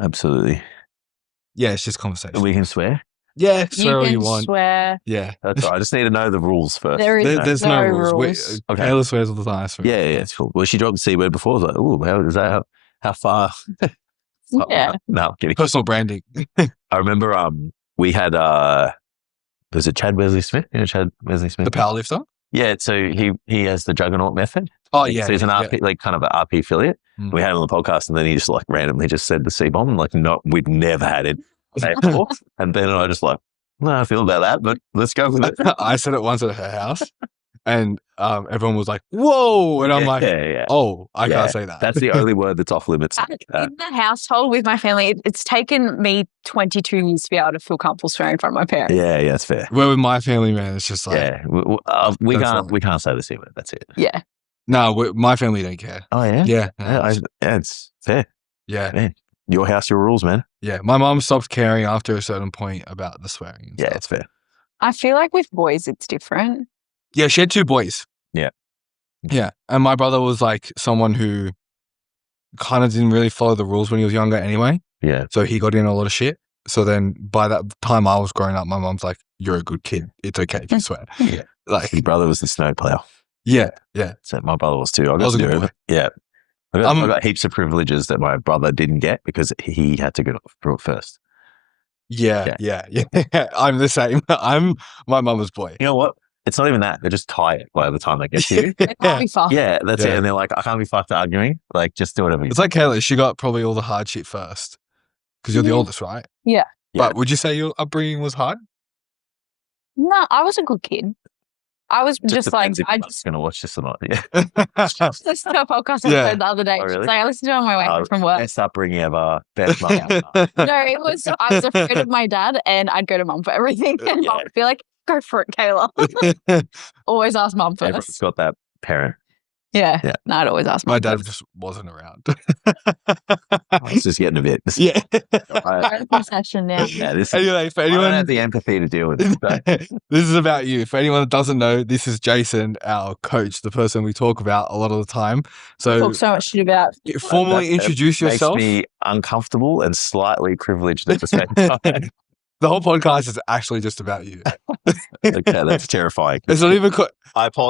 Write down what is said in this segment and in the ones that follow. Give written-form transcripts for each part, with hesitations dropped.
Absolutely. Yeah, it's just conversation. We can swear. Yeah, swear all you can want. swear. Yeah. That's all right. I just need to know the rules first. There's no rules. Okay. Kayla swears all the time. I swear. Yeah, it's cool. Well, she dropped the C word before. I was like, oh, how is that? How far? Yeah. No, I'm kidding. Personal branding. I remember we had was it Chad Wesley Smith? You know Chad Wesley Smith? The powerlifter? Yeah, so he has the Juggernaut method. Oh, yeah. So he's an RP, like kind of an RP affiliate. Mm. We had him on the podcast, and then he just like randomly just said the C bomb, and like no, we'd never had it before. And then I just like, no, I feel about that, but let's go with it. I said it once at her house, and everyone was like, "Whoa!" And I'm like, "Oh, I can't say that." That's the only word that's off limits. In the household with my family, it's taken me 22 years to be able to feel comfortable swearing in front of my parents. Yeah, that's fair. Well, with my family, man, it's just like, we can't say the C word. That's it. Yeah. No, my family don't care. Oh yeah, yeah, it's fair. Yeah, man. Your house, your rules, man. Yeah, my mom stopped caring after a certain point about the swearing. Yeah, it's fair. I feel like with boys, it's different. Yeah, she had 2 boys. Yeah. Yeah, and my brother was like someone who kind of didn't really follow the rules when he was younger anyway. Yeah. So he got in a lot of shit. So then by that time I was growing up, my mom's like, "You're a good kid. It's okay if you swear." Yeah. Like, your brother was the snow plow. Yeah. So my brother was too. I was a good boy. Yeah. I got heaps of privileges that my brother didn't get because he had to go through it first. Yeah. I'm the same. I'm my mama's boy. You know what? It's not even that. They're just tired by the time they get to you. They can't be fucked. Yeah, that's it. And they're like, I can't be fucked arguing. Like, just do whatever you It's like Kayla. She got probably all the hard shit first because you're the oldest, right? Yeah. But would you say your upbringing was hard? No, I was a good kid. I was just like, I just going to watch this or not. Yeah. I listened to a podcast episode the other day. Oh, really? Like, I listened to it on my way home from work. Best upbringing ever. Best mum ever. No, I was afraid of my dad and I'd go to mum for everything. And mum would be like, go for it, Kayla. Always ask mum first. Everyone's got that parent. Yeah. No, I'd always ask mum. My dad just wasn't around. It's just getting a bit. Yeah. Session now. Yeah, anyway, for anyone, I don't have the empathy to deal with it. This is about you. For anyone that doesn't know, this is Jason, our coach, the person we talk about a lot of the time. So talk so much shit about. Formally introduce yourself. Makes me uncomfortable and slightly privileged at the same time. The whole podcast is actually just about you. Okay, that's terrifying. It's not even.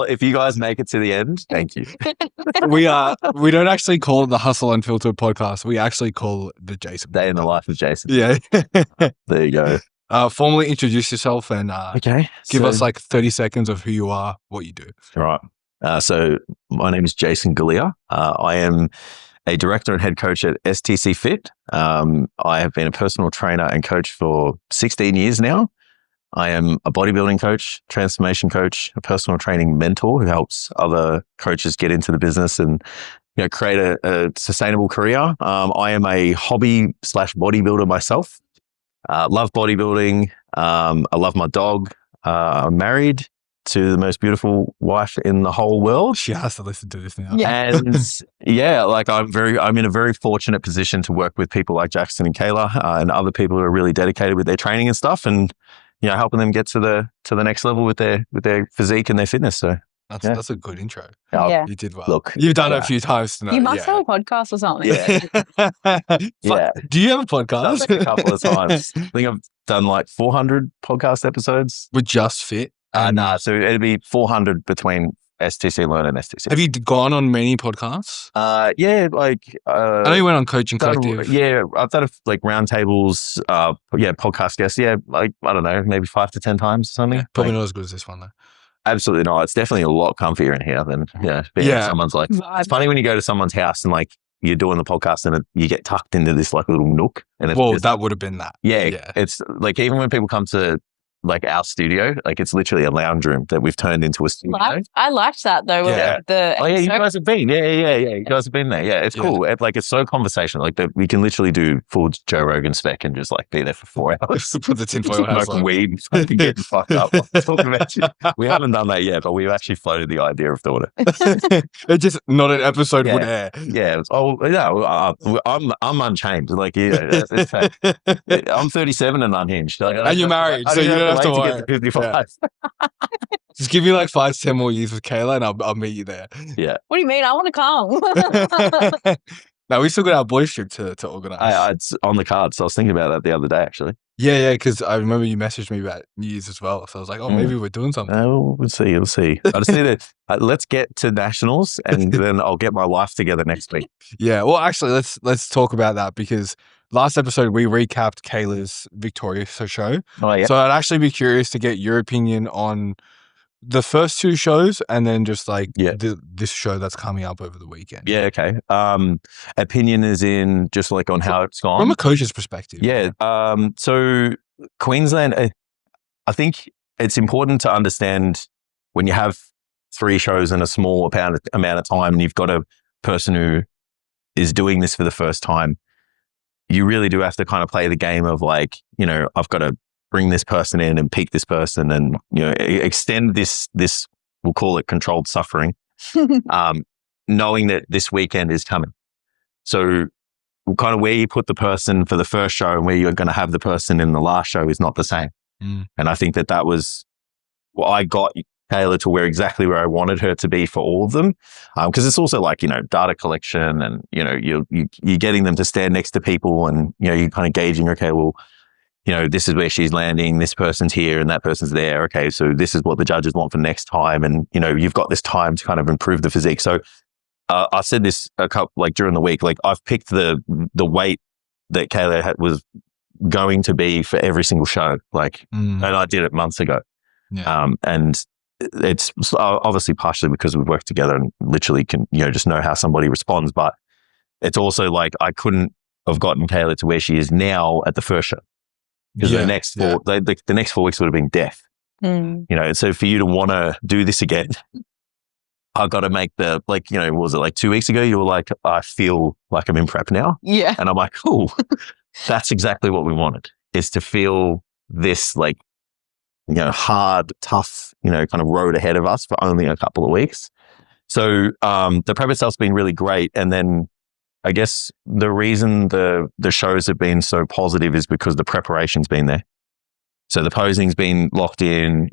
If you guys make it to the end, thank you. We don't actually call it the Hustle Unfiltered podcast. We actually call it the Jason. Day in the life of Jason. Yeah. There you go. Formally introduce yourself and give us like 30 seconds of who you are, what you do. All right. So my name is Jason Galea. I am a director and head coach at STC Fit. I have been a personal trainer and coach for 16 years now. I am a bodybuilding coach, transformation coach, a personal training mentor who helps other coaches get into the business and create a sustainable career. I am a hobby/bodybuilder myself. Love bodybuilding. I love my dog. I'm married to the most beautiful wife in the whole world. She has to listen to this now. Yeah. And like I'm in a very fortunate position to work with people like Jackson and Kayla and other people who are really dedicated with their training and stuff, and helping them get to the next level with their physique and their fitness. So that's a good intro. Yeah. You did well. Look, you've done it a few times tonight. You must have a podcast or something. Yeah. Do you have a podcast? A couple of times. I think I've done like 400 podcast episodes. With Just Fit? So it'd be 400 between STC Learn and STC. Have you gone on many podcasts? Yeah, like I know you went on Coaching Collective. I've done like roundtables, podcast guests. Yeah, like I don't know, maybe 5 to 10 times or something. Probably not as good as this one though. Absolutely not. It's definitely a lot comfier in here than being at someone's like. It's funny when you go to someone's house and like you're doing the podcast and you get tucked into this like little nook. And it's that would have been that. Yeah, it's like even when people come to like our studio, like it's literally a lounge room that we've turned into a studio. I liked that though. You guys have been. Yeah. You guys have been there. Yeah, it's cool. It's so conversational. Like we can literally do full Joe Rogan spec and just like be there for 4 hours. Put the tinfoil hat on. Smoking weed and getting fucked up. Talking about you. We haven't done that yet, but we've actually floated the idea of doing it. It's just not an episode would air. Yeah. I'm unchained. Like it's I'm 37 and unhinged. Like, and you're married, so you don't have to worry. To get to 55. Just give me like 5 to 10 more years with Kayla and I'll meet you there. Yeah. What do you mean? I want to come. Now we still got our boys trip to organize. It's on the cards. So I was thinking about that the other day, actually. Yeah, because I remember you messaged me about New Year's as well. So I was like, oh, maybe we're doing something. We'll see. We'll see. I just need to let's get to nationals, and then I'll get my life together next week. Yeah, well, actually, let's talk about that because last episode we recapped Kayla's Victoria show. Oh yeah. So I'd actually be curious to get your opinion on the first two shows and then just like this show that's coming up over the weekend. Yeah. Okay. Opinion is in just like on how it's gone from a coach's perspective. Yeah. So Queensland, I think it's important to understand when you have 3 shows in a small amount of time and you've got a person who is doing this for the first time, you really do have to kind of play the game of like, I've got to bring this person in and pick this person and, extend this, we'll call it controlled suffering, knowing that this weekend is coming. So kind of where you put the person for the first show and where you're going to have the person in the last show is not the same. And I think that was, I got Kayla to exactly where I wanted her to be for all of them. Because it's also like, data collection and, you're getting them to stand next to people and, you're kind of gauging, okay, well, this is where she's landing, this person's here and that person's there. Okay, so this is what the judges want for next time. And, you've got this time to kind of improve the physique. So I said this a couple, like during the week, like I've picked the weight that Kayla was going to be for every single show. Like, and I did it months ago. Yeah. And it's obviously partially because we've worked together and literally can, just know how somebody responds. But it's also like I couldn't have gotten Kayla to where she is now at the first show. Because the next the next 4 weeks would have been death. So for you to want to do this again, I've got to make what was it like 2 weeks ago? You were like, I feel like I'm in prep now. Yeah. And I'm like, cool. That's exactly what we wanted, is to feel this like, hard, tough, kind of road ahead of us for only a couple of weeks. So the prep itself's been really great. And then I guess the reason the shows have been so positive is because the preparation's been there. So the posing's been locked in.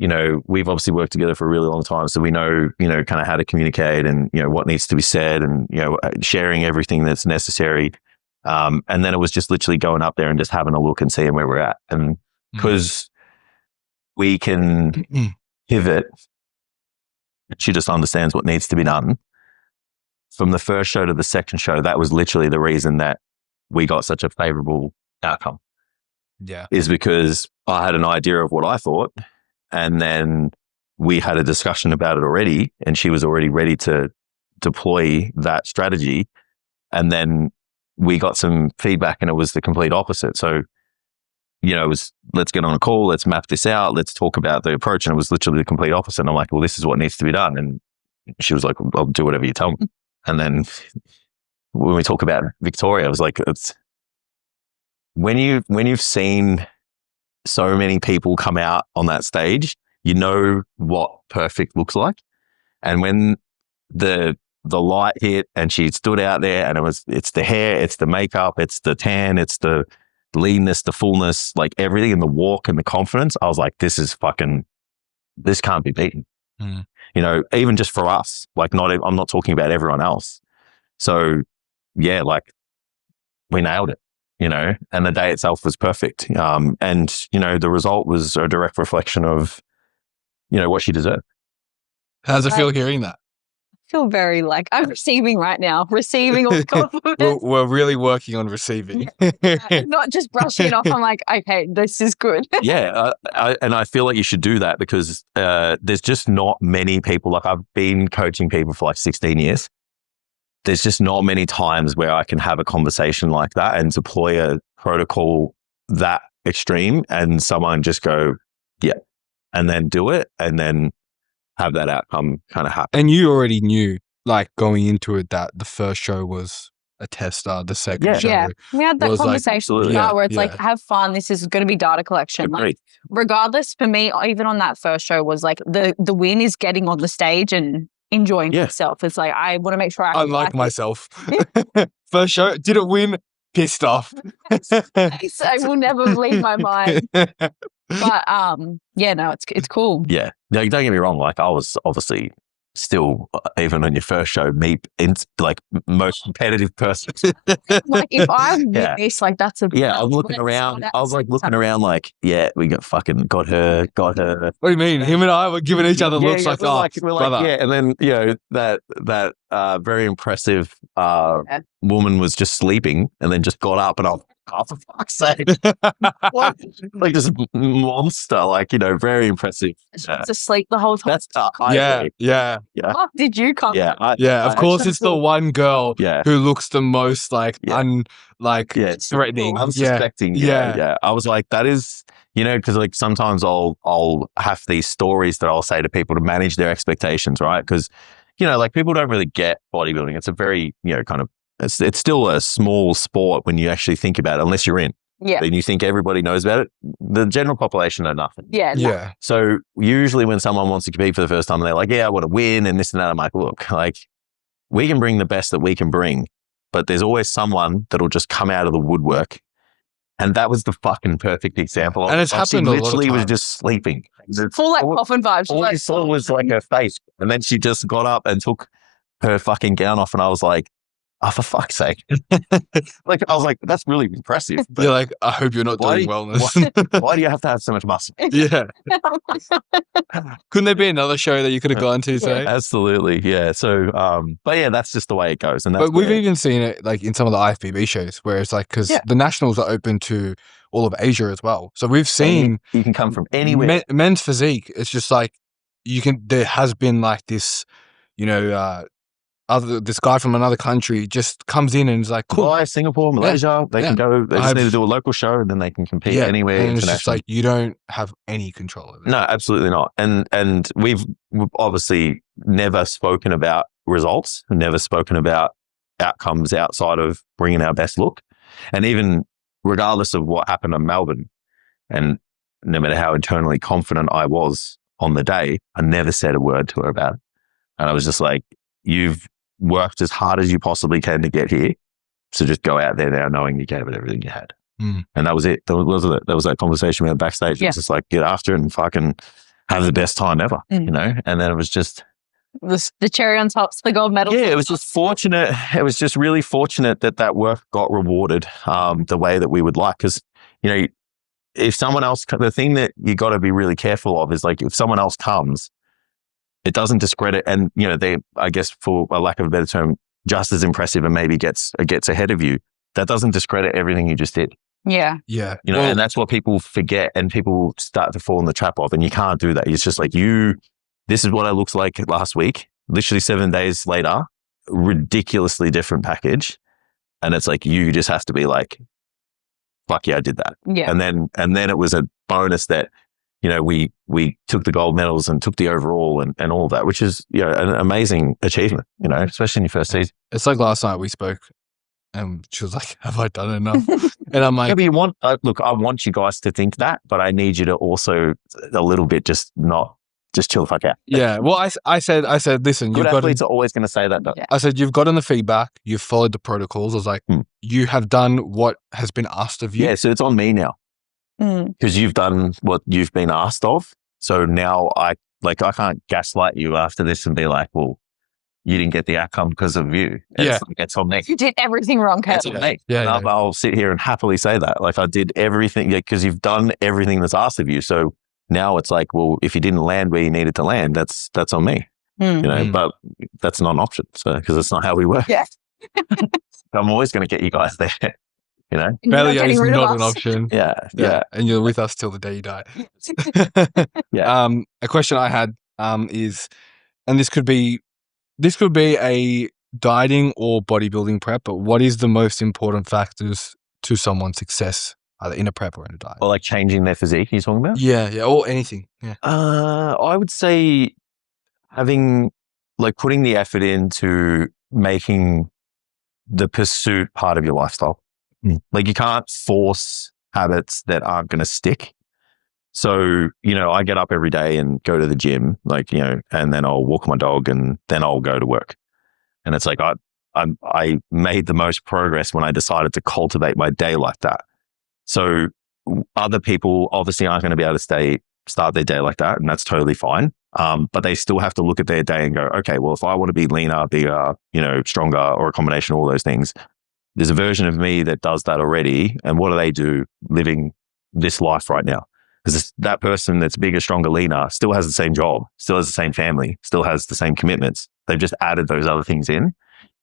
We've obviously worked together for a really long time, so we know, kind of how to communicate and, what needs to be said and, sharing everything that's necessary. And then it was just literally going up there and just having a look and seeing where we're at. And because we can pivot, she just understands what needs to be done. From the first show to the second show, that was literally the reason that we got such a favorable outcome. Yeah. Is because I had an idea of what I thought, and then we had a discussion about it already, and she was already ready to deploy that strategy. And then we got some feedback and it was the complete opposite. So, it was, let's get on a call, let's map this out, let's talk about the approach. And it was literally the complete opposite. And I'm like, well, this is what needs to be done. And she was like, I'll do whatever you tell me. And then when we talk about Victoria, I was like, it's when you've seen so many people come out on that stage, you know what perfect looks like. And when the light hit and she stood out there and it's the hair, it's the makeup, it's the tan, it's the leanness, the fullness, like everything in the walk and the confidence, I was like, this can't be beaten. Even just for us, like I'm not talking about everyone else. So yeah, like we nailed it, and the day itself was perfect. And, the result was a direct reflection of, what she deserved. How does it feel hearing that? I feel very I'm receiving right now, receiving all the compliments. We're really working on receiving. Not just brushing it off. I'm like, okay, this is good. Yeah. And I feel like you should do that because there's just not many people, like I've been coaching people for like 16 years. There's just not many times where I can have a conversation like that and deploy a protocol that extreme and someone just go, yeah, and then do it and then have that outcome kind of happen. And you already knew, like going into it, that the first show was a tester, the second show. Yeah, we had that conversation where it's like, have fun. This is going to be data collection. Like, regardless, for me, even on that first show, was like the win is getting on the stage and enjoying myself. It's like, I want to make sure unlike myself. First show, didn't win, pissed off. I will never leave my mind. But no, it's cool. Yeah, no, don't get me wrong. Like I was obviously still, even on your first show, me like most competitive person. Like if I win this, like that's a I'm looking around. I was like looking around, like we got her. What do you mean? Him and I were giving each other looks like, we're like, and then that very impressive woman was just sleeping, and then just got up, and I was, oh, for fuck's sake. What? Like this monster, very impressive. She was asleep the whole time. That's yeah. What did you come? Of course, it's the one girl who looks the most threatening. Unsuspecting. Yeah. I was like, that is, because like sometimes I'll have these stories that I'll say to people to manage their expectations, right? Because like people don't really get bodybuilding. It's a very it's still a small sport when you actually think about it, unless you're in. Yeah. And you think everybody knows about it. The general population know nothing. Yeah. Yeah. So usually when someone wants to compete for the first time, they're like, I want to win and this and that. I'm like, look, we can bring the best that we can bring, but there's always someone that'll just come out of the woodwork. And that was the fucking perfect example. And it's happened a lot of literally times. was just sleeping. Full like coffin vibes. All you saw was like her face. And then she just got up and took her fucking gown off. And I was like, oh, for fuck's sake. I was like, that's really impressive. You're like, I hope you're not doing wellness. Why do you have to have so much muscle? Yeah. Couldn't there be another show that you could have gone to today? Absolutely. Yeah. So, but yeah, that's just the way it goes. And but we've even seen it like in some of the IFBB shows where it's like, because the nationals are open to all of Asia as well. So we've seen you can come from anywhere. Men's physique. It's just like there has been like this, this guy from another country just comes in and is like, cool. Dubai, Singapore, Malaysia, they can go, they just need to do a local show and then they can compete anywhere and internationally. It's just like, you don't have any control over it. No, absolutely not. And we've obviously never spoken about results, never spoken about outcomes outside of bringing our best look. And even regardless of what happened in Melbourne, and no matter how internally confident I was on the day, I never said a word to her about it. And I was just like, you've worked as hard as you possibly can to get here. So just go out there now knowing you gave it everything you had. And that was it. That was that conversation we had backstage. It was just like, get after it and fucking have the best time ever, And then it was just... The cherry on top's the gold medal. Yeah, it was just fortunate. It was just really fortunate that work got rewarded the way that we would like. Because, if someone else... The thing that you got to be really careful of is like, if someone else comes, it doesn't discredit, and they, I guess, for a lack of a better term, just as impressive and maybe gets ahead of you. That doesn't discredit everything you just did. Yeah. Yeah. And that's what people forget, and people start to fall in the trap of, and you can't do that. It's just like this is what I looked like last week. Literally 7 days later, ridiculously different package, and it's like you just have to be like, fuck yeah, I did that. Yeah. And then it was a bonus that. We took the gold medals and took the overall and all of that, which is, an amazing achievement, especially in your first season. It's like last night we spoke and she was like, have I done enough? And I'm like, yeah, but I want you guys to think that, but I need you to also a little bit just chill the fuck out. Yeah. Well, I said, listen, good athletes are always going to say that. Though. I said, you've gotten the feedback, you've followed the protocols. I was like, you have done what has been asked of you. Yeah. So it's on me now. Because you've done what you've been asked of. So now I can't gaslight you after this and be like, well, you didn't get the outcome because of you. It's on me. You did everything wrong, Kayla. It's on me. Yeah, I'll sit here and happily say that. Like I did everything because you've done everything that's asked of you. So now it's like, well, if you didn't land where you needed to land, that's on me. But that's not an option. So because it's not how we work. Yeah. I'm always going to get you guys there. Failure is not an option. Yeah. And you're with us till the day you die. Yeah. A question I had is, and this could be a dieting or bodybuilding prep, but what is the most important factors to someone's success, either in a prep or in a diet? Or like changing their physique, you're talking about? Yeah, or anything. Yeah. I would say putting the effort into making the pursuit part of your lifestyle. Like you can't force habits that aren't going to stick. So, I get up every day and go to the gym, and then I'll walk my dog and then I'll go to work. And it's like, I made the most progress when I decided to cultivate my day like that. So other people obviously aren't going to be able to start their day like that. And that's totally fine. But they still have to look at their day and go, okay, well, if I want to be leaner, bigger, stronger, or a combination of all those things, there's a version of me that does that already. And what do they do living this life right now? Because that person that's bigger, stronger, leaner still has the same job, still has the same family, still has the same commitments. They've just added those other things in.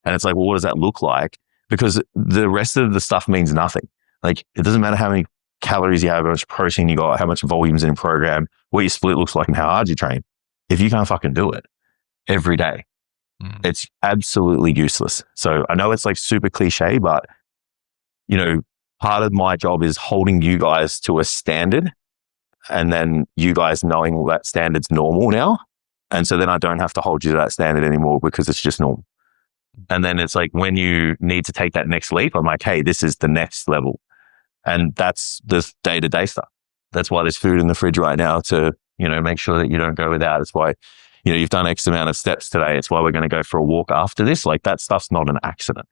And it's like, well, what does that look like? Because the rest of the stuff means nothing. Like, it doesn't matter how many calories you have, how much protein you got, how much volume's in a program, what your split looks like, and how hard you train. If you can't fucking do it every day, it's absolutely useless. So I know it's like super cliche, but part of my job is holding you guys to a standard, and then you guys knowing well, that standard's normal now. And so then I don't have to hold you to that standard anymore because it's just normal. And then it's like when you need to take that next leap, I'm like, hey, this is the next level. And that's the day-to-day stuff. That's why there's food in the fridge right now to, make sure that you don't go without. It's why, you've done X amount of steps today. It's why we're going to go for a walk after this. Like, that stuff's not an accident.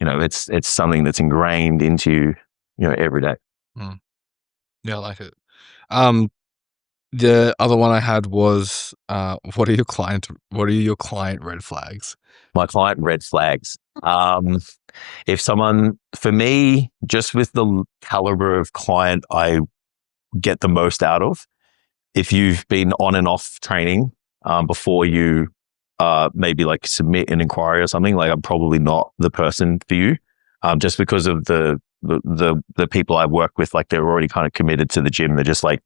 It's something that's ingrained into you, every day. Yeah, I like it. The other one I had was, what are your client red flags? My client red flags. If someone, for me, just with the caliber of client I get the most out of, if you've been on and off training before you maybe like submit an inquiry or something, like I'm probably not the person for you, just because of the people I work with. Like, they're already kind of committed to the gym. They're just like,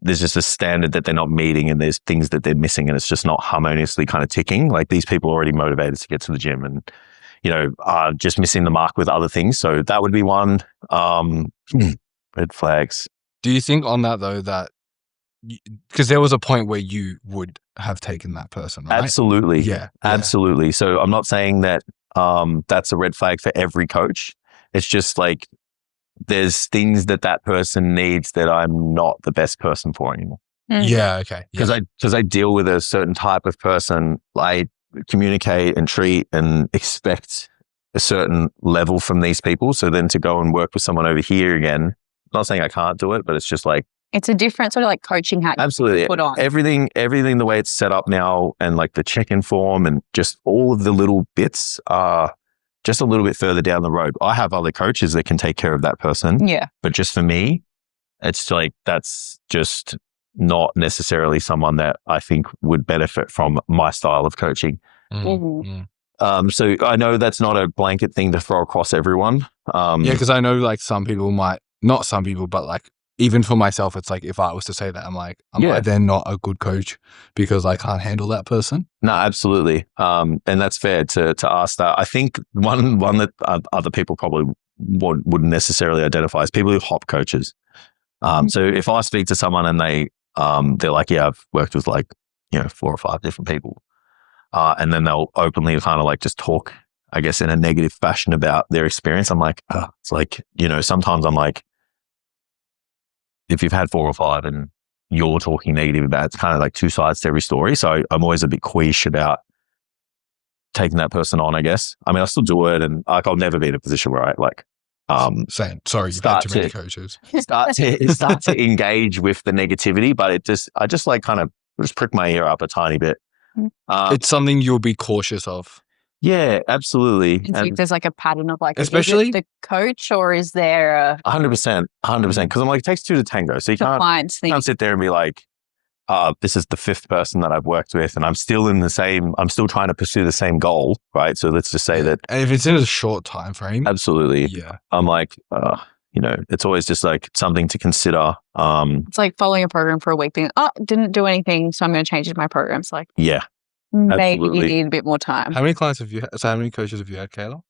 there's just a standard that they're not meeting, and there's things that they're missing, and it's just not harmoniously kind of ticking. Like, these people are already motivated to get to the gym and, just missing the mark with other things. So that would be one. Red flags. Do you think on that though, that, because there was a point where you would have taken that person, right? Absolutely. Yeah. Absolutely. So I'm not saying that that's a red flag for every coach. It's just like, there's things that person needs that I'm not the best person for anymore. Yeah. Okay. Because I deal with a certain type of person. I communicate and treat and expect a certain level from these people. So then to go and work with someone over here again, I'm not saying I can't do it, but it's just like, it's a different sort of like coaching hat. Absolutely. Put on. Everything the way it's set up now, and like the check-in form and just all of the little bits are just a little bit further down the road. I have other coaches that can take care of that person. Yeah. But just for me, it's like, that's just not necessarily someone that I think would benefit from my style of coaching. So I know that's not a blanket thing to throw across everyone. Because I know like some people might, not some people, but like, even for myself, it's like, if I was to say that, I'm like, they're not a good coach because I can't handle that person. No, absolutely. And that's fair to ask that. I think one that other people probably wouldn't necessarily identify is people who hop coaches. So if I speak to someone and they're like, yeah, I've worked with like, 4 or 5 different people. And then they'll openly kind of like just talk, I guess, in a negative fashion about their experience. I'm like, it's like, sometimes I'm like, if you've had 4 or 5 and you're talking negative about it, it's kind of like 2 sides to every story. So I'm always a bit quiche about taking that person on, I guess. I mean, I still do it, and like, I'll never be in a position where I like, saying, sorry, you've had too many coaches. Start to engage with the negativity, but I just like kind of just prick my ear up a tiny bit. It's something you'll be cautious of. Yeah, absolutely. And see if there's like a pattern of like, especially is it the coach, or is there a 100%. Because I'm like, it takes 2 to tango. So you can't sit there and be like, this is the 5th person that I've worked with, and I'm still trying to pursue the same goal, right? So let's just say that. And if it's in a short time frame. Absolutely. Yeah. I'm like, it's always just like something to consider. It's like following a program for a week, being, didn't do anything, so I'm going to change my program. It's like, yeah. Maybe Absolutely. you need a bit more time. How many clients have you had? So how many coaches have you had, Kayla?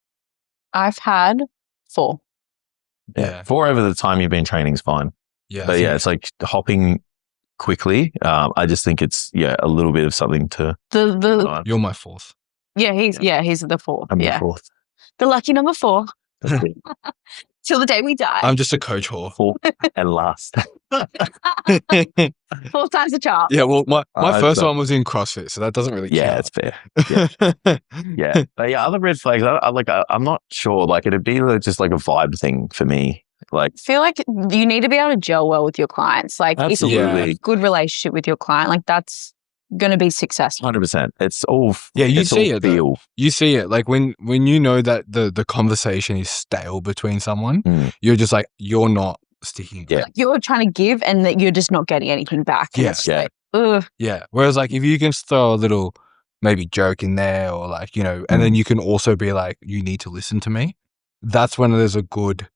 I've had 4. Yeah. 4 over the time you've been training is fine. Yeah. But it's like hopping quickly. I just think it's, a little bit of something to. You're my 4th. Yeah, he's the 4th. I'm the 4th. The lucky number 4. Till the day we die. I'm just a coach whore. 4th and last. 4 times the charm. Yeah, well, my first one was in CrossFit, so that doesn't really count. Yeah, it's fair. Yeah. But other red flags, I'm not sure. Like, it'd be just like a vibe thing for me. Like, I feel like you need to be able to gel well with your clients. Like, absolutely. if you have a good relationship with your client, like that's going to be successful. 100%. It's all you it's see all it. feel. You see it like when you know that the conversation is stale between someone, you're just like you're not sticking. Yeah, like you're trying to give and that you're just not getting anything back. And it's like, ugh. Yeah. Whereas like if you can throw a little maybe joke in there or like, you know, and then you can also be like, you need to listen to me. That's when there's a good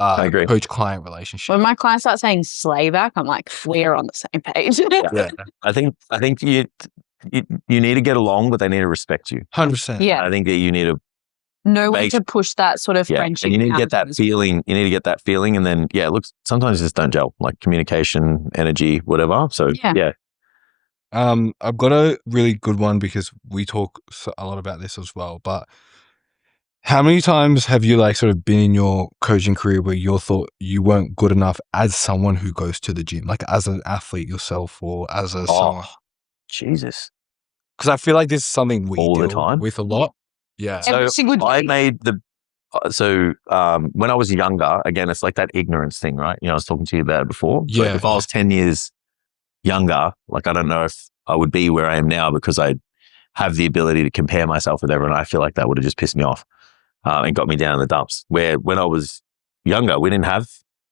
coach-client relationship. When my clients start saying slay back, I'm like, we're on the same page. yeah. I think you need to get along, but they need to respect you. 100%. Yeah. I think that you need to know when to push that sort of friendship. And you need to get that feeling. You need to get that feeling, and then look, sometimes you just don't gel, like communication, energy, whatever. So I've got a really good one because we talk a lot about this as well. But how many times have you like sort of been in your coaching career where you thought you weren't good enough as someone who goes to the gym, like as an athlete yourself or as a someone? Jesus. Because I feel like this is something we all the deal time with a lot. Yeah. So I made the. When I was younger, again, it's like that ignorance thing, right? You know, I was talking to you about it before. Yeah. Like if I was 10 years younger, like I don't know if I would be where I am now because I have the ability to compare myself with everyone. I feel like that would have just pissed me off and got me down in the dumps. Where when I was younger, we didn't have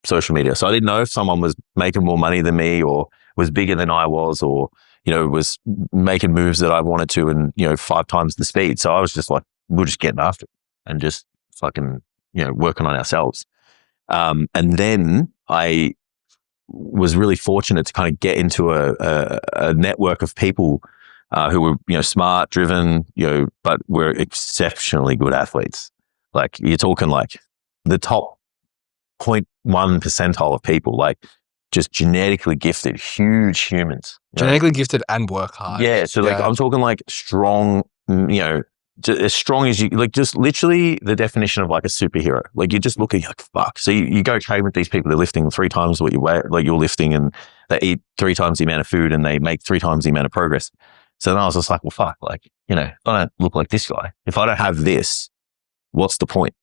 social media. So I didn't know if someone was making more money than me or was bigger than I was or, you know, was making moves that I wanted to and, you know, 5 times the speed. So I was just like, we're just getting after it and just fucking, you know, working on ourselves. And then I was really fortunate to kind of get into a network of people who were, you know, smart, driven, you know, but were exceptionally good athletes. Like you're talking like the top 0.1 percentile of people, like just genetically gifted, huge humans. Genetically gifted and work hard. Yeah. So like I'm talking like strong, you know, as strong as you, like just literally the definition of like a superhero. Like you just look at, you're like, fuck. So you go train with these people, they're lifting 3 times what you weigh, like you're lifting, and they eat 3 times the amount of food and they make 3 times the amount of progress. So then I was just like, well, fuck, like, you know, if I don't look like this guy, if I don't have this, what's the point?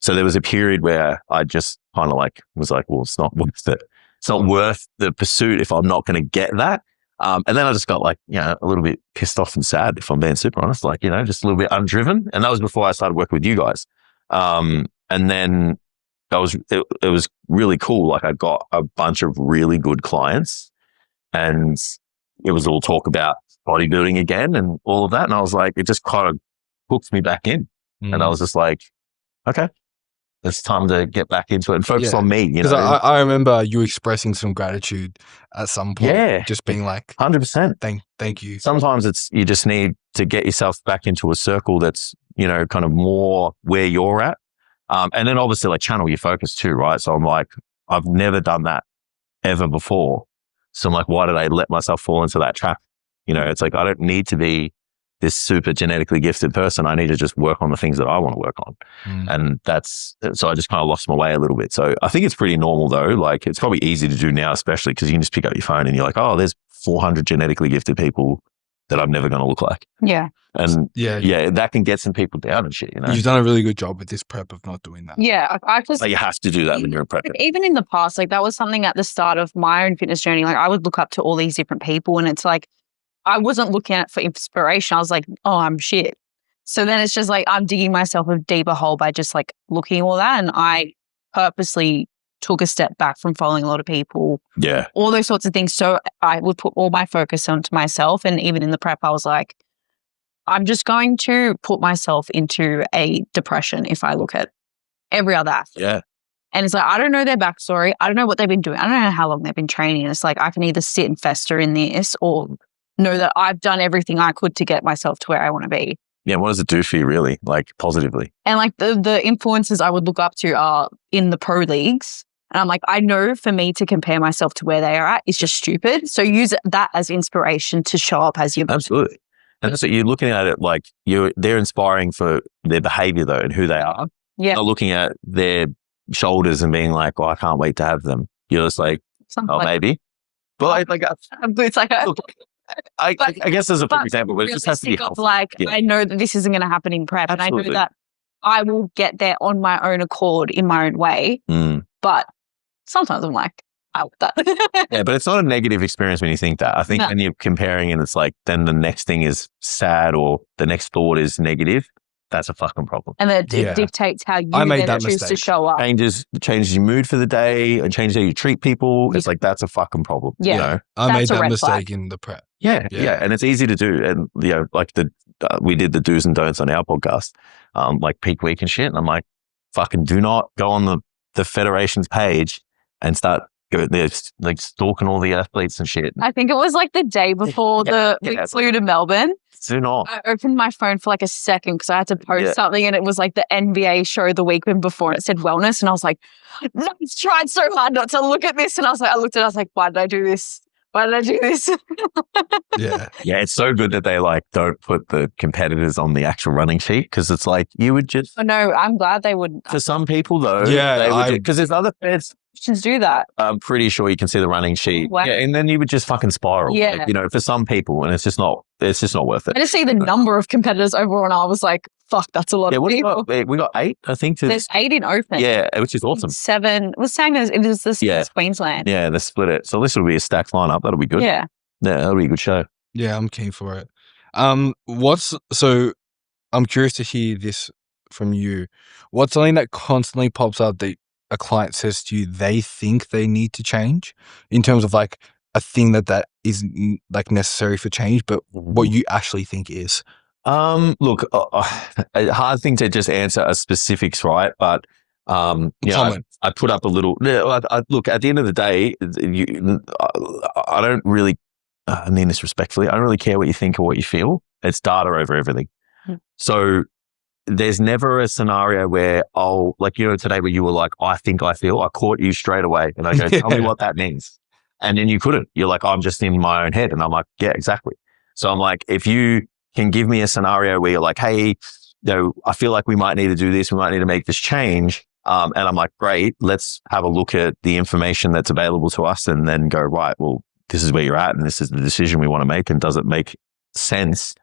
So there was a period where I just kind of like was like, well, it's not worth it. It's not worth the pursuit if I'm not going to get that. And then I just got like, you know, a little bit pissed off and sad, if I'm being super honest, like, you know, just a little bit undriven. And that was before I started working with you guys. And then it was really cool. Like I got a bunch of really good clients and it was all talk about bodybuilding again and all of that. And I was like, it just kind of hooked me back in. And I was just like, okay, it's time to get back into it and focus on me. You know, because I remember you expressing some gratitude at some point. Yeah, just being like, 100%. Thank you. Sometimes you just need to get yourself back into a circle that's, you know, kind of more where you're at, and then obviously like channel your focus too, right? So I'm like, I've never done that ever before. So I'm like, why did I let myself fall into that trap? You know, it's like I don't need to be this super genetically gifted person. I need to just work on the things that I want to work on. And so I just kind of lost my way a little bit. So I think it's pretty normal though. Like it's probably easy to do now, especially because you can just pick up your phone and you're like, oh, there's 400 genetically gifted people that I'm never going to look like. Yeah. And that can get some people down and shit, you know. You've done a really good job with this prep of not doing that. Yeah. Like you have to do that when you're a prep. Even in the past, like that was something at the start of my own fitness journey. Like I would look up to all these different people and it's like, I wasn't looking at it for inspiration. I was like, oh, I'm shit. So then it's just like I'm digging myself a deeper hole by just like looking at all that. And I purposely took a step back from following a lot of people. Yeah. All those sorts of things. So I would put all my focus onto myself. And even in the prep, I was like, I'm just going to put myself into a depression if I look at every other athlete. Yeah. And it's like, I don't know their backstory. I don't know what they've been doing. I don't know how long they've been training. And it's like, I can either sit and fester in this or know that I've done everything I could to get myself to where I want to be. Yeah. What does it do for you really? Like positively? And like the influences I would look up to are in the pro leagues. And I'm like, I know for me to compare myself to where they are at is just stupid. So use that as inspiration to show up as you. Absolutely. And that's what you're looking at it like they're inspiring for their behavior though and who they are. Yeah. Not looking at their shoulders and being like, oh, I can't wait to have them. You're just like, maybe. But it's like look, I guess there's a perfect example, but it just has to be helpful. I know that this isn't going to happen in prep. Absolutely. And I know that I will get there on my own accord in my own way. But sometimes I'm like, out with that. Yeah, but it's not a negative experience when you think that. I think when you're comparing and it's like, then the next thing is sad or the next thought is negative, that's a fucking problem. And it dictates how you then choose to show up. Changes your mood for the day and changes how you treat people. It's like, that's a fucking problem. Yeah. You know? I made that mistake in the prep. Yeah. And it's easy to do. And, you know, like we did the do's and don'ts on our podcast, like peak week and shit. And I'm like, fucking do not go on the Federation's page and start like stalking all the athletes and shit. I think it was like the day before we flew to Melbourne. Do not. I opened my phone for like a second because I had to post something and it was like the NBA show the week before and it said wellness and I was like, no, I've tried so hard not to look at this. And I looked at it, I was like, why did I do this? Why did I do this? Yeah, it's so good that they like don't put the competitors on the actual running sheet because it's like you would just. Oh, no, I'm glad they would. For some people though, because there's other feds. Do that. I'm pretty sure you can see the running sheet. Yeah, and then you would just fucking spiral. Yeah, like, you know, for some people, and it's just not worth it. I just see the number of competitors overall, and I was like, "Fuck, that's a lot of people." We got 8, I think. There's 8 in open. Yeah, which is awesome. 7. It was saying it is this Queensland. Yeah, they split it. So this will be a stacked lineup. That'll be good. Yeah, that'll be a good show. Yeah, I'm keen for it. I'm curious to hear this from you. What's something that constantly pops up that a client says to you they think they need to change in terms of like a thing that is like necessary for change, but what you actually think is? Look, a hard thing to just answer a specifics, right? But you know, I put up a little. Look, at the end of the day, I don't really. I mean this respectfully. I don't really care what you think or what you feel. It's data over everything. So there's never a scenario where like, you know, today where you were like, I think I feel. I caught you straight away, and I go, tell me what that means. And then you couldn't. You're like, I'm just in my own head, and I'm like, yeah, exactly. So I'm like, if you can give me a scenario where you're like, hey, you know, I feel like we might need to do this. We might need to make this change. And I'm like, great, let's have a look at the information that's available to us and then go, right, well, this is where you're at and this is the decision we want to make. And does it make sense?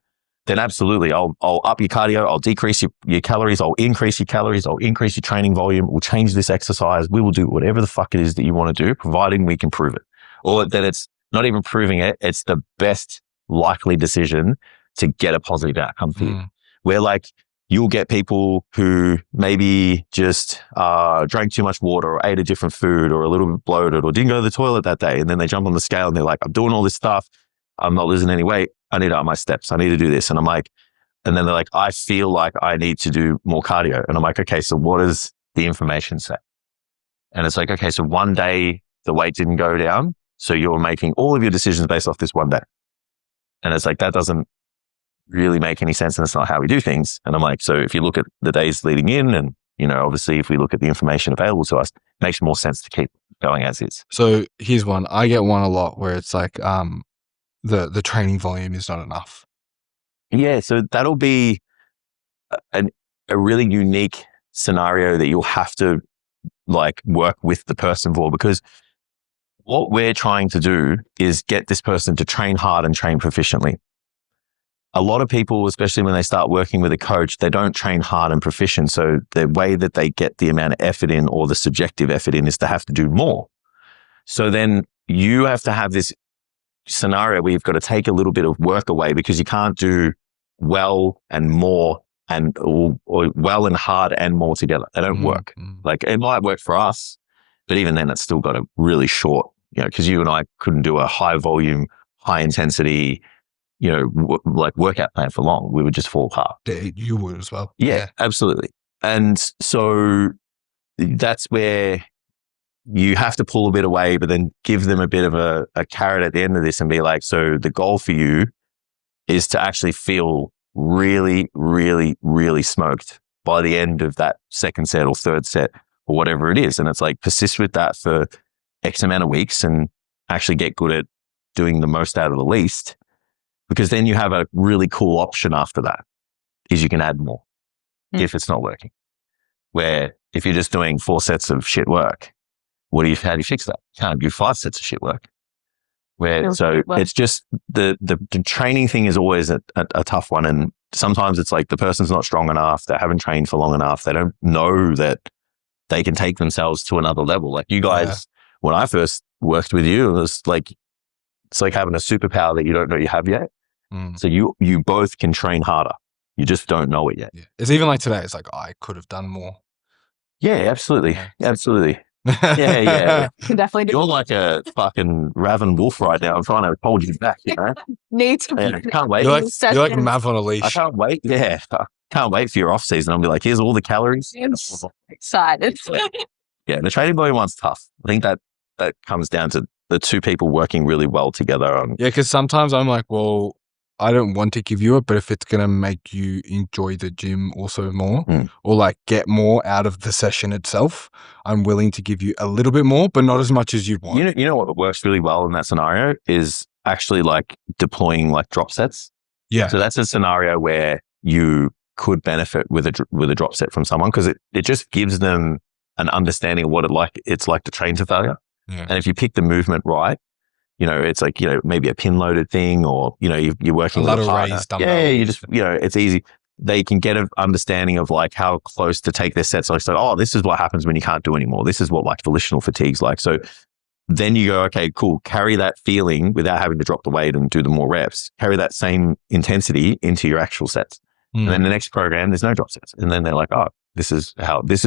Then absolutely, I'll up your cardio, I'll decrease your calories, I'll increase your calories, I'll increase your training volume, we'll change this exercise. We will do whatever the fuck it is that you want to do, providing we can prove it. Or that it's not even proving it, it's the best likely decision to get a positive outcome for you. Where like you'll get people who maybe just drank too much water or ate a different food or a little bit bloated or didn't go to the toilet that day. And then they jump on the scale and they're like, I'm doing all this stuff. I'm not losing any weight. I need to up my steps. I need to do this. And I'm like, and then they're like, I feel like I need to do more cardio. And I'm like, okay, so what does the information say? And it's like, okay, so one day the weight didn't go down. So you're making all of your decisions based off this one day. And it's like, that doesn't really make any sense. And it's not how we do things. And I'm like, so if you look at the days leading in and, you know, obviously if we look at the information available to us, it makes more sense to keep going as is. So here's one. I get one a lot where it's like, the training volume is not enough. Yeah. So that'll be a really unique scenario that you'll have to like work with the person for, because what we're trying to do is get this person to train hard and train proficiently. A lot of people, especially when they start working with a coach, they don't train hard and proficient. So the way that they get the amount of effort in or the subjective effort in is to have to do more. So then you have to have this scenario where you've got to take a little bit of work away because you can't do well and more and or well and hard and more together. They don't work. Like it might work for us, but even then it's still got a really short, you know, because you and I couldn't do a high volume, high intensity, you know, like workout plan for long. We would just fall apart. You would as well. Yeah, absolutely. And so that's where you have to pull a bit away, but then give them a bit of a carrot at the end of this and be like, so the goal for you is to actually feel really, really, really smoked by the end of that second set or third set or whatever it is. And it's like persist with that for X amount of weeks and actually get good at doing the most out of the least, because then you have a really cool option after that is you can add more if it's not working. Where if you're just doing 4 sets of shit work, how do you fix that? You can't do 5 sets of shit work. It's just the training thing is always a tough one. And sometimes it's like the person's not strong enough. They haven't trained for long enough. They don't know that they can take themselves to another level. Like you guys, when I first worked with you, it's like having a superpower that you don't know you have yet. So you both can train harder. You just don't know it yet. Yeah. It's even like today. It's like, I could have done more. Yeah, absolutely. Yeah. Absolutely. Yeah. Can definitely do. You're like a fucking raven wolf right now. I'm trying to hold you back, you know? Need to can't wait. You're like Mav on a leash. I can't wait. Yeah. I can't wait for your off season. I'll be like, here's all the calories. Excited. Yeah, the training body one's tough. I think that comes down to the two people working really well together. Yeah, because sometimes I'm like, well, I don't want to give you it, but if it's going to make you enjoy the gym also more or like get more out of the session itself, I'm willing to give you a little bit more, but not as much as you'd want. You know what works really well in that scenario is actually like deploying like drop sets. Yeah. So that's a scenario where you could benefit with a drop set from someone because it just gives them an understanding of what it's like to train to failure. Yeah. And if you pick the movement right, you know, it's like, you know, maybe a pin loaded thing or, you know, you're working with a partner. Yeah, you just, you know, it's easy. They can get an understanding of like how close to take their sets. Like, oh, this is what happens when you can't do anymore. This is what like volitional fatigue's like. So then you go, okay, cool. Carry that feeling without having to drop the weight and do the more reps. Carry that same intensity into your actual sets. And then the next program, there's no drop sets. And then they're like, oh, this is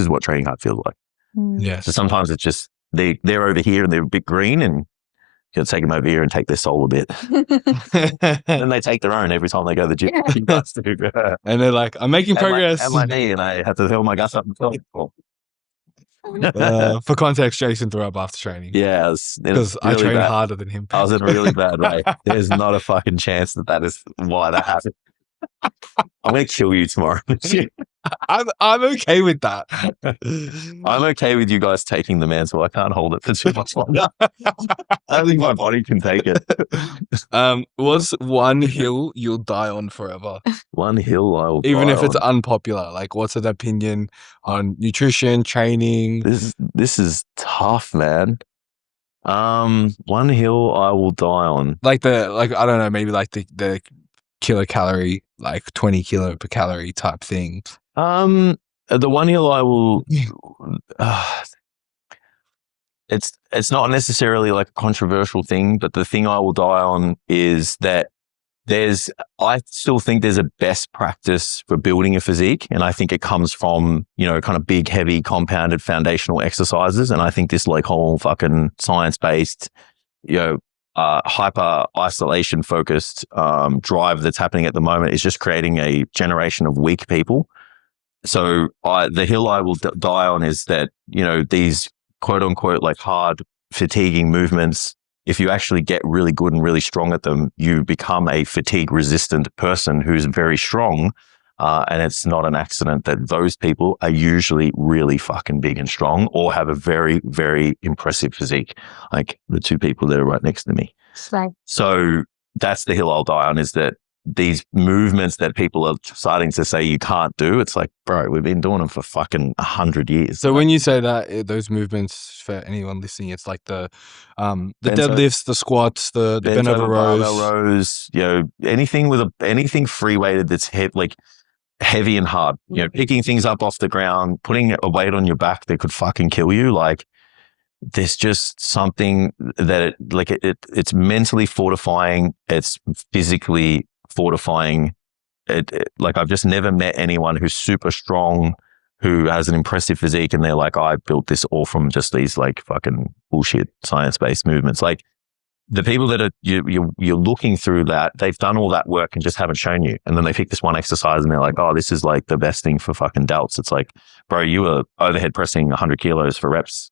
what training hard feels like. Yeah. So sometimes it's just, they're over here and they're a bit green and you know, take them over here and take their soul a bit. Then they take their own every time they go to the gym. And they're like, I'm making progress. At my knee, and I have to fill my guts up and fill it. For context, Jason threw up after training. Yeah, because I train harder than him. I was in a really bad way. There's not a fucking chance that is why that happened. I'm going to kill you tomorrow. I'm okay with that. I'm okay with you guys taking the mantle. I can't hold it for too much longer. I don't think my body can take it. What's one hill you'll die on forever? One hill I will even die if it's on. unpopular. Like, what's an opinion on nutrition, training? This is tough, man. One hill I will die on. I don't know, maybe like the kilocalorie, like 20 kilo per calorie type thing. The one hill I will. It's not necessarily like a controversial thing, but the thing I will die on is that I still think there's a best practice for building a physique. And I think it comes from, you know, kind of big, heavy, compounded foundational exercises. And I think this like whole fucking science-based, you know, hyper isolation focused drive that's happening at the moment is just creating a generation of weak people. So the hill I will die on is that, you know, these quote unquote like hard fatiguing movements, if you actually get really good and really strong at them, you become a fatigue resistant person who's very strong. And it's not an accident that those people are usually really fucking big and strong or have a very, very impressive physique, like the two people that are right next to me. So that's the hill I'll die on, is that these movements that people are starting to say you can't do, it's like, bro, we've been doing them for fucking 100 years. So when you say that, those movements, for anyone listening, it's like the deadlifts, the squats, the bent over rows, you know, anything free weighted that's like heavy and hard, you know, picking things up off the ground, putting a weight on your back that could fucking kill you. Like, there's just something that it's mentally fortifying. It's physically fortifying. Like, I've just never met anyone who's super strong, who has an impressive physique, and they're like, I built this all from just these like fucking bullshit science-based movements. Like, the people that are you're looking through that, they've done all that work and just haven't shown you. And then they pick this one exercise and they're like, oh, this is like the best thing for fucking delts. It's like, bro, you were overhead pressing 100 kilos for reps,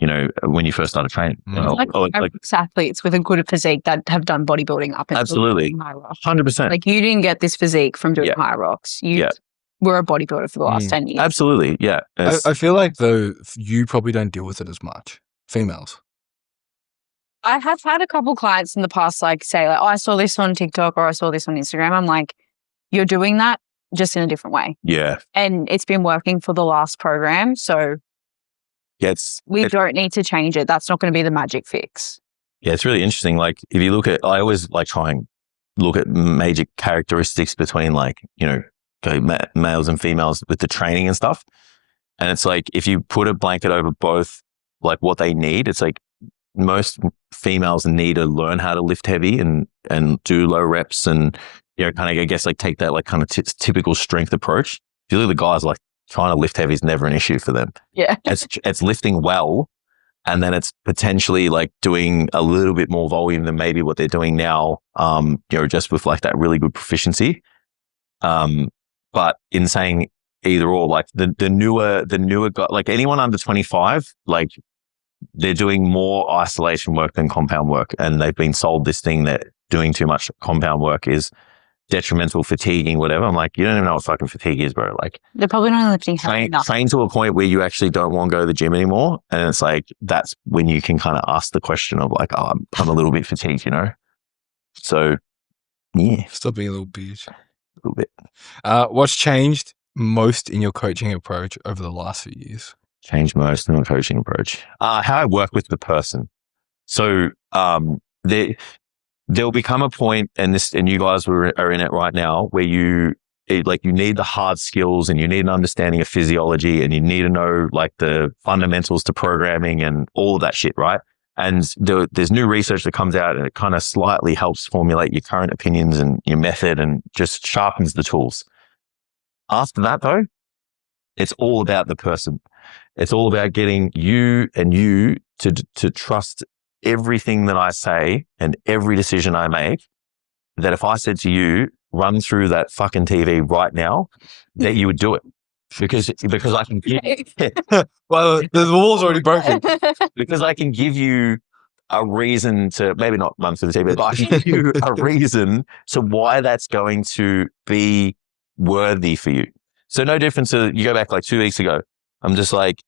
you know, when you first started training. You know, like athletes with a good physique that have done bodybuilding up. Absolutely. 100%. Like, you didn't get this physique from doing high rocks. You were a bodybuilder for the last 10 years. Absolutely. Yeah. I feel like, though, you probably don't deal with it as much. Females. I have had a couple clients in the past like say like, oh, I saw this on TikTok or I saw this on Instagram. I'm like, you're doing that just in a different way. Yeah. And it's been working for the last program. So we don't need to change it. That's not going to be the magic fix. Yeah, it's really interesting. Like, if you look at, I always like try and look at major characteristics between like, you know, males and females with the training and stuff. And it's like, if you put a blanket over both, like what they need, it's like, females need to learn how to lift heavy and do low reps and, you know, kind of, I guess, like take that like kind of typical strength approach. Usually the guys like trying to lift heavy is never an issue for them. Yeah. It's lifting well. And then it's potentially like doing a little bit more volume than maybe what they're doing now, you know, just with like that really good proficiency. But in saying either or, like the newer guy, like anyone under 25, like they're doing more isolation work than compound work. And they've been sold this thing that doing too much compound work is detrimental, fatiguing, whatever. I'm like, you don't even know what fucking fatigue is, bro. Like they're probably not lifting heavy enough. Train to a point where you actually don't want to go to the gym anymore. And it's like, that's when you can kind of ask the question of like, oh, I'm a little bit fatigued, you know? So yeah. Stop being a little bitch. A little bit. What's changed most in your coaching approach over the last few years? Changed most in my coaching approach. How I work with the person. So there'll become a point, and you guys are in it right now, where you need the hard skills and you need an understanding of physiology and you need to know like the fundamentals to programming and all of that shit, right? And there's new research that comes out and it kind of slightly helps formulate your current opinions and your method and just sharpens the tools. After that though, it's all about the person. It's all about getting you to trust everything that I say and every decision I make, that if I said to you, run through that fucking TV right now, that you would do it. Because I can give well, the wall's already broken. Because I can give you a reason to, maybe not run through the TV, but I can give you a reason to why that's going to be worthy for you. So no difference to, you go back like 2 weeks ago, I'm just like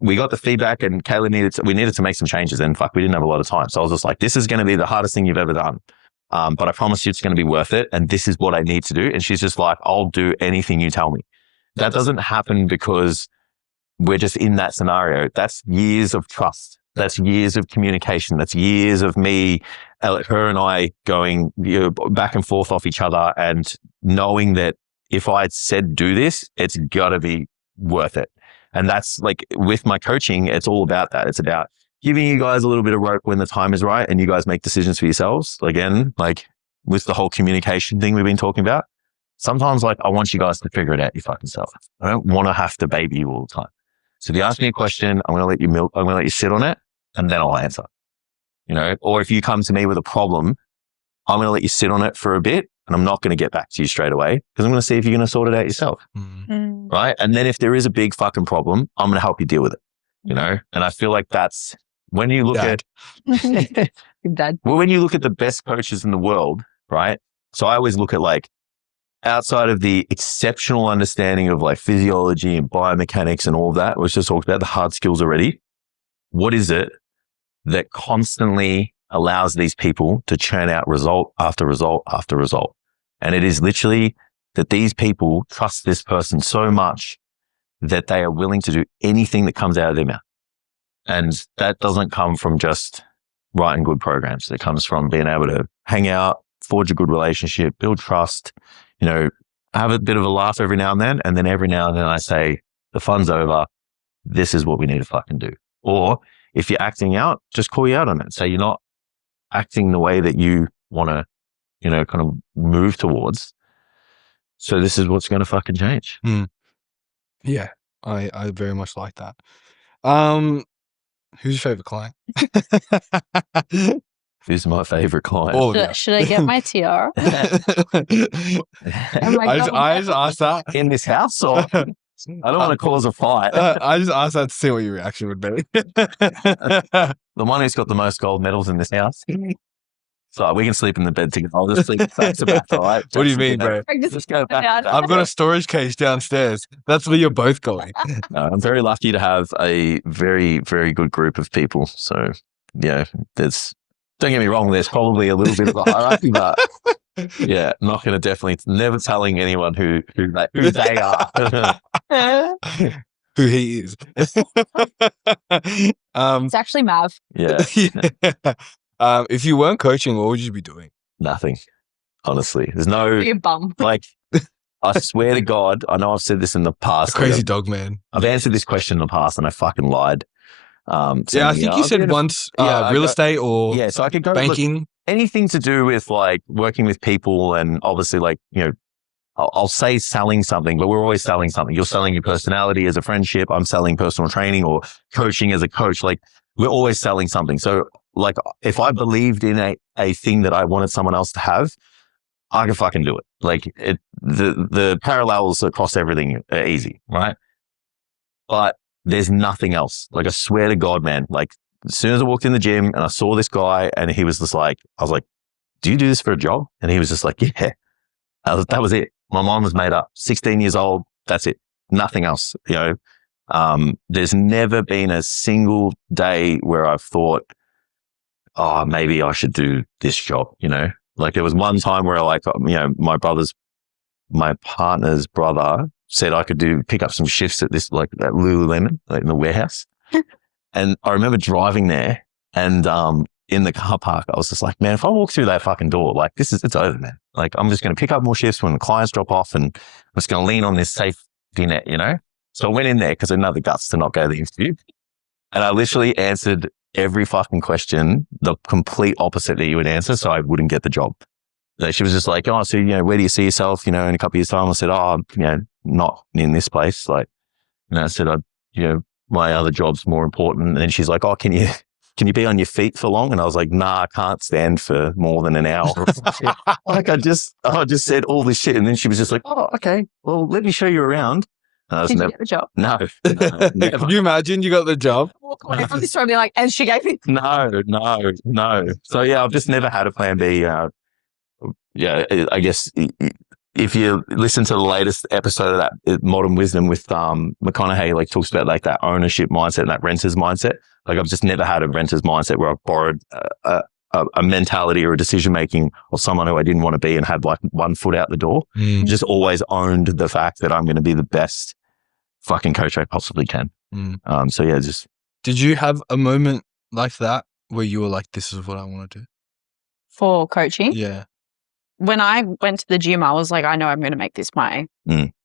we got the feedback and Kayla needed to make some changes and we didn't have a lot of time. So I was just like, this is going to be the hardest thing you've ever done. But I promise you it's going to be worth it. And this is what I need to do. And she's just like, I'll do anything you tell me. That doesn't happen because we're just in that scenario. That's years of trust. That's years of communication. That's years of me, her and I going back and forth off each other and knowing that if I had said do this, it's got to be worth it. And that's like with my coaching, it's all about that. It's about giving you guys a little bit of rope when the time is right and you guys make decisions for yourselves. Again, like with the whole communication thing we've been talking about, sometimes like I want you guys to figure it out your fucking self. I don't want to have to baby you all the time. So if you ask me a question, I'm going to let you sit on it and then I'll answer, you know, or if you come to me with a problem, I'm going to let you sit on it for a bit and I'm not going to get back to you straight away because I'm going to see if you're going to sort it out yourself. Right. And then if there is a big fucking problem, I'm going to help you deal with it, you know? And I feel like that's when you look at, well, when you look at the best coaches in the world, right? So I always look at like outside of the exceptional understanding of like physiology and biomechanics and all of that, which just talked about the hard skills already. What is it that constantly allows these people to churn out result after result after result? And it is literally that these people trust this person so much that they are willing to do anything that comes out of their mouth. And that doesn't come from just writing good programs. It comes from being able to hang out, forge a good relationship, build trust, you know, have a bit of a laugh every now and then. And then every now and then I say, the fun's over. This is what we need to fucking do. Or if you're acting out, just call you out on it. Say you're not acting the way that you want to, you know, kind of move towards. So this is what's going to fucking change. Yeah, I very much like that. Who's your favorite client? Who's my favorite client? Should I get my tiara? I just asked that. In this house, or I don't want to cause a fight. I just asked that to see what your reaction would be. The one who's got the most gold medals in this house. So we can sleep in the bed together. I'll just sleep back to back, all right? What do you mean, bro? Just go back. I've got a storage case downstairs. That's where you're both going. No, I'm very lucky to have a very, very good group of people. So, yeah, don't get me wrong, there's probably a little bit of a hierarchy, but yeah, not going to never telling anyone who they are. Who he is. It's actually Mav. Yeah. If you weren't coaching, what would you be doing? Nothing. Honestly, there's no You're a bum. Like. I swear to God, I know I've said this in the past. A crazy dog man. I've answered this question in the past and I fucking lied. Yeah, I think you said once real estate or so I could go banking. Anything to do with like working with people, and obviously like, you know, I'll say selling something, but we're always selling something. You're selling your personality as a friendship. I'm selling personal training or coaching as a coach. Like we're always selling something. So like if I believed in a thing that I wanted someone else to have, I could fucking do it. Like the parallels across everything are easy, right? But there's nothing else. Like I swear to God, man, like as soon as I walked in the gym and I saw this guy and he was just like, I was like, do you do this for a job? And he was just like, yeah. That was it. My mind was made up. 16 years old. That's it. Nothing else. You know, there's never been a single day where I've thought, oh, maybe I should do this job. You know, like there was one time where like, you know, my partner's brother said I could pick up some shifts at this, like at Lululemon, like in the warehouse. And I remember driving there and, in the car park, I was just like, man, if I walk through that fucking door, like it's over, man. Like I'm just going to pick up more shifts when the clients drop off and I'm just going to lean on this safety net, you know? So I went in there because I didn't have the guts to not go to the interview. And I literally answered every fucking question, the complete opposite that you would answer. So I wouldn't get the job. So she was just like, oh, so, you know, where do you see yourself, you know, in a couple of years time? I said, oh, you know, not in this place. Like, and I said, you know, my other job's more important. And then she's like, oh, can you be on your feet for long? And I was like, nah, I can't stand for more than an hour. Like I just said all this shit. And then she was just like, oh, okay, well, let me show you around. Did you get the job? No. Can you imagine you got the job? Walk away from this room, be like, and she gave me. No. So yeah, I've just never had a plan B. Yeah, I guess if you listen to the latest episode of that Modern Wisdom with McConaughey, like talks about like that ownership mindset and that renter's mindset. Like I've just never had a renter's mindset where I've borrowed a mentality or a decision making of someone who I didn't want to be and had like one foot out the door. Just always owned the fact that I'm going to be the best fucking coach I possibly can. So yeah, just. Did you have a moment like that where you were like, this is what I want to do? For coaching? Yeah. When I went to the gym, I was like, I know I'm going to make this my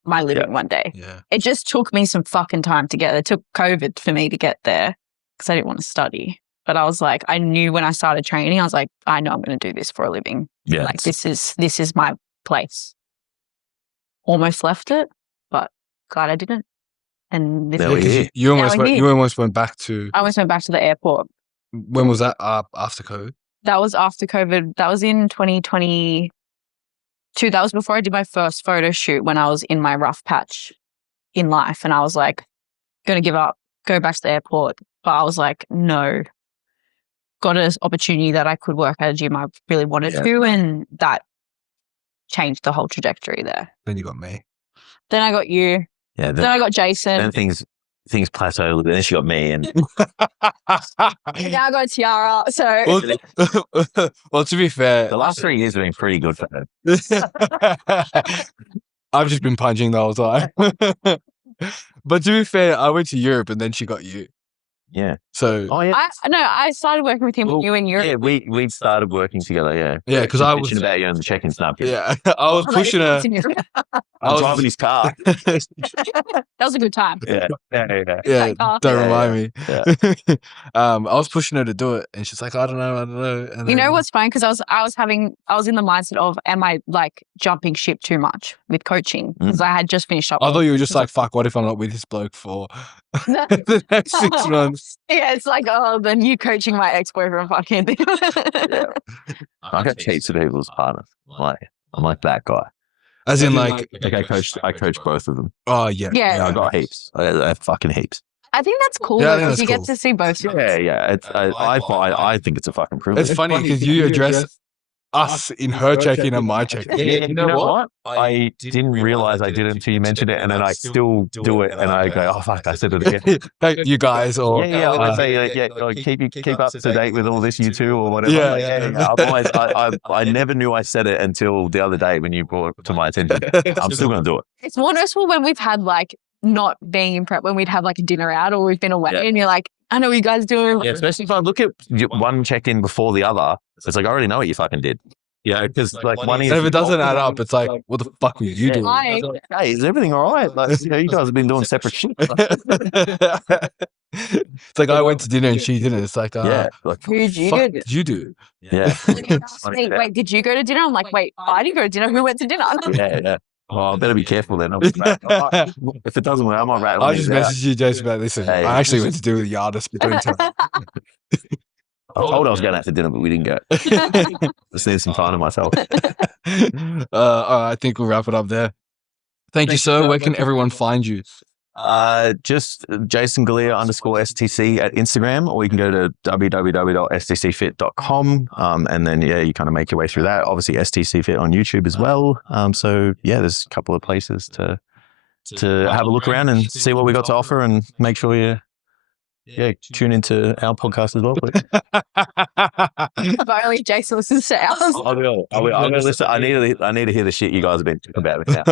living one day. Yeah. It just took me some fucking time to get there. It took COVID for me to get there because I didn't want to study. But I was like, I knew when I started training, I was like, I know I'm going to do this for a living. Yeah. Like this is my place. Almost left it, but glad I didn't. And this you almost went back to. I almost went back to the airport. When was that? After COVID? That was after COVID. That was in 2022. That was before I did my first photo shoot when I was in my rough patch in life. And I was like, going to give up, go back to the airport. But I was like, no. Got an opportunity that I could work at a gym I really wanted to. And that changed the whole trajectory there. Then you got me. Then I got you. Yeah. Then I got Jason. Then things plateaued. Then she got me. And now I got Tiara. So. Well, to be fair. The last 3 years have been pretty good for her. I've just been punching the whole time. But to be fair, I went to Europe and then she got you. Yeah. So. Oh, yeah. I started working with him with you in Europe. Yeah, we started working together, yeah. Yeah, because I was. about you on the check-in snap. Yeah. I was pushing her. I was driving his car. That was a good time. Yeah. Don't remind me. Yeah. I was pushing her to do it and she's like, I don't know. And you know what's funny? Because I was in the mindset of, am I like jumping ship too much with coaching? Because I had just finished up. I thought you were just like, fuck, what if I'm not with this bloke for the next 6 months? Yeah, it's like, oh, then you coaching my ex-boyfriend fucking thing. Yeah. I got heaps of people as partners. I'm like that guy. As in like I coach both of them. Oh yeah. Yeah. I got heaps. I have fucking heaps. I think that's cool because you get to see both sides. Yeah. I think it's a fucking privilege. It's funny because you address us in her check-in and my check-in. Yeah, you know what? I didn't realize I did it until you mentioned it, and then I still do it, and I go, oh fuck, I said it again. Hey, you guys, or I say keep up to date with all this, you two, or whatever. I never knew I said it until the other day when you brought it to my attention. I'm still gonna do it. It's more noticeable when we've had like not being in prep, when we'd have like a dinner out or we've been away, and you're like, I know what you guys doing. Yeah, especially if I look at one check-in before the other, it's like I already know what you fucking did. Yeah, because like money. And if it doesn't add up, it's like, what the fuck were you doing? Hey, is everything all right? Like, you guys have been doing separate shit. It's like I went to dinner and she didn't. It's like, like, who did you do? Yeah. Wait, did you go to dinner? I'm like, wait, I didn't go to dinner. Who went to dinner? Yeah. Oh, I better be careful then. If it doesn't work, I'm all right. I just messaged you, Jason, about this. Hey. I actually went to do with the artist. I told I was going out to dinner, but we didn't go. Just need some time to myself. I think we'll wrap it up there. Thank you, sir. Where can everyone find you? Just Jason Galea _STC at Instagram, or you can go to www.stcfit.com. And then, you kind of make your way through that. Obviously, STC Fit on YouTube as well. So there's a couple of places to have a look around and see what we got to offer, and make sure you tune into our podcast as well, please. If only Jason listens to ours. I will. I'm gonna listen. I need to hear the shit you guys have been talking about now.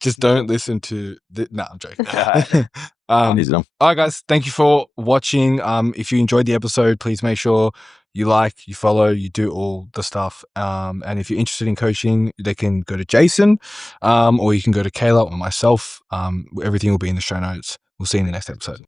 Just don't listen to I'm joking. All right, guys. Thank you for watching. If you enjoyed the episode, please make sure you like, you follow, you do all the stuff. And if you're interested in coaching, they can go to Jason, or you can go to Kayla or myself. Everything will be in the show notes. We'll see you in the next episode.